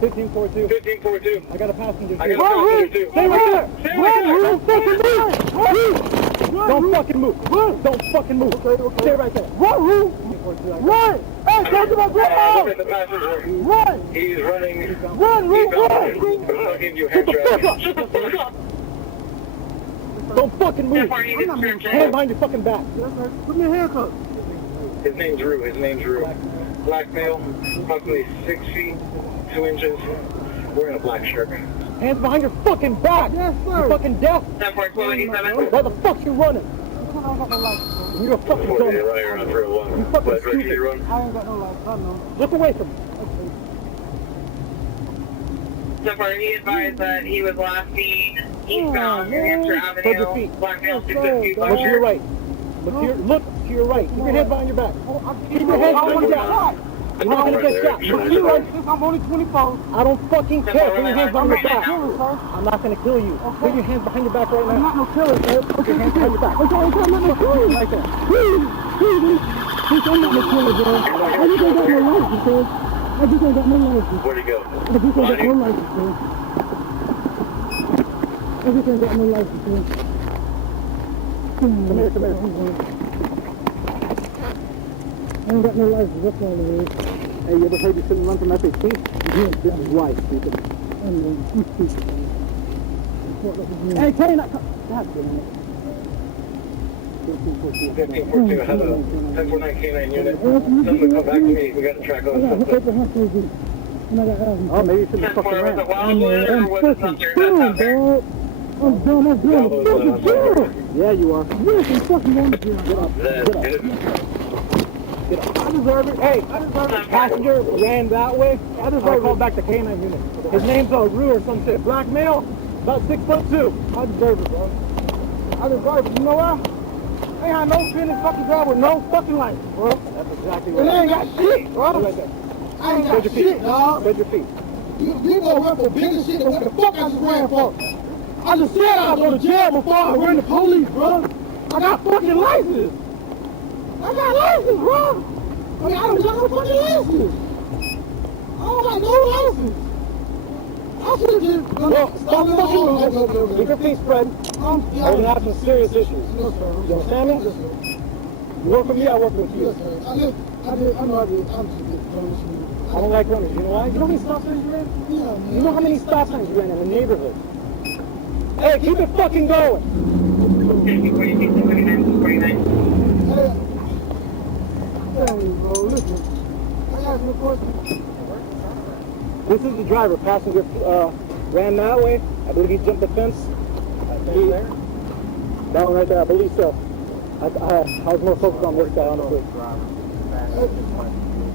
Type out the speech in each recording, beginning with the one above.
1542. 1542. I got a passenger. I got a passenger too. Stay right there. Don't fucking move. Don't fucking move. Stay right there. Run. Hey, come to my grandma. The passenger. Run. He's running. Run. I'll give you Shut the fuck up. Don't fucking move. Hand behind your fucking back. Put me in handcuffs. His name's Rue. Black male, approximately 6 feet, 2 inches. Wearing a black shirt. Hands behind your fucking back. Yes, sir. You fucking deaf. 10.27. Why the fuck you running? You're a fucking dumb. Running around 301. You fucking stupid. I ain't got no lights. I know. Look away from me. So far, he advised that he was last seen eastbound New Hampshire Avenue. Black male, 6 feet. Look to your right. Look to your right. Keep your head behind your back. Keep your head behind your back. You're not gonna get shot. I'm only 24. I don't fucking care. Put your hands behind your back. I'm not gonna kill you. Put your hands behind your back right now. I'm not no killer, sir. Put your hands behind your back. Okay, I'm not no killer. Like that. Please, I'm not no killer, bro. I just ain't got no license, sir. I just ain't got no license. Where'd he go? I just ain't got no license, sir. I just ain't got no license, sir. Come here. I ain't got no license, that's all it is. Hey, you ever heard you shouldn't run from FHP? This is why, stupid. Hey, tell you not come. God damn it. 1542. I have a 1049 K9 unit. Someone come back to me. We got to track on something. Oh, maybe you shouldn't have fucking ran. I'm dumb. Yeah, you are. Yes, I'm fucking on the ground. Get up. I deserve it. Hey, I deserve it. Passenger ran that way. I deserve it. Call back the K9 unit. His name's Rue or some shit. Black male, about 6'2". I deserve it, bro. I deserve it. You know what? I ain't had no business fucking drive with no fucking license, bro. That's exactly what I ain't got shit, bro. Like that. I ain't got shit, dog. Spread your feet. You gonna run for bigger shit than what the fuck I just ran for. I just said I was going to jail before I ran the police, bro. I got fucking license. I got license, bro. I mean, I don't got no fucking license. I don't got no license. I should have just... Well, stop fucking moving. Keep your feet spread. We're gonna have some serious issues. You understand me? You work with me, I work with you. I know I did. I don't like runners. You know why? You know how many stop signs you ran? Yeah, You know how many stop signs you ran in the neighborhood? Hey, keep it fucking going. Hey, bro, listen. I asked you a question. This is the driver. Passenger ran that way. I believe he jumped the fence. That one right there, I believe so. I was more focused on this guy, honestly.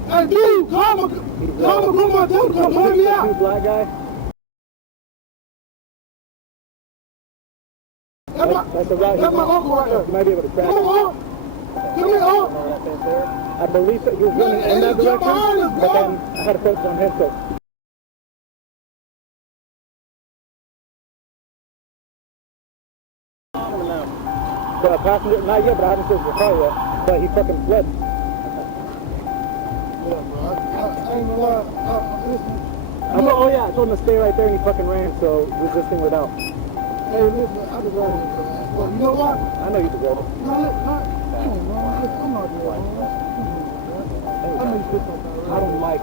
Hey, dude, come on, dude, come point me out. Black guy. That's the right. That's my uncle right there. You might be able to track him. Come on. Come here, up. I believe that he was running in that direction, but then I had to focus on him, so. The passenger, not yet, but I haven't searched the car yet. But he fucking fled. Yeah, bro. I ain't gonna lie. Listen. Oh yeah, I told him to stay right there and he fucking ran, so resisting without. Hey, listen, I deserve it. Well, you know what? I know you deserve it. No, come on, man. I'm not doing it. I know you did something. I don't like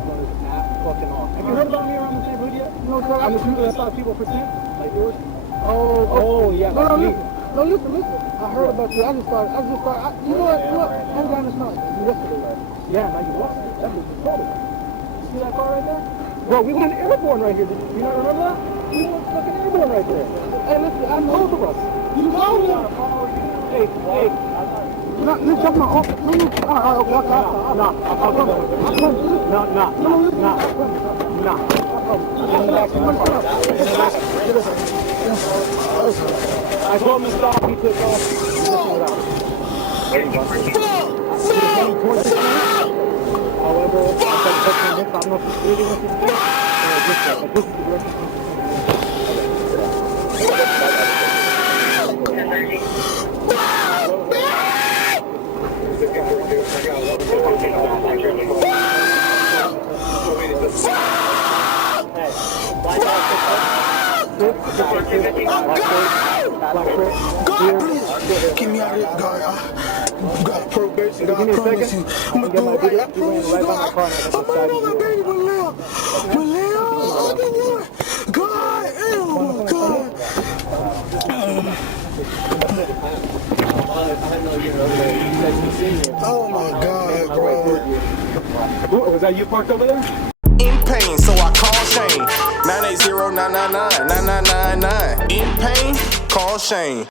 runners at fucking all. Have you heard about me around this neighborhood yet? No, sir. I'm the shooter that stops people for tint, like yours. Oh, yeah. No, listen. I heard about you. I just thought, you know what? I'm down this night. Yesterday. Yeah, now you lost it. That was the trouble. See that car right there? Bro, we went airborne right here. Did you not remember that? We went fucking airborne right there. Hey, listen, I know Both of us. you know me. Hey. No, you talking about all right, okay. I told him to stop, he took off. However, I said touching him, I don't know if he's really with his feet, or this is the direction. God, please, get me out of here, God. God, probation, God, I promise you. I'm gonna do it right. I promise you, God. I'm gonna know my baby will live. Will live. God, ew, God. Oh my God, bro. Was that you parked over there? In pain, so I call Shane. 980-999-9999. In pain, call Shane.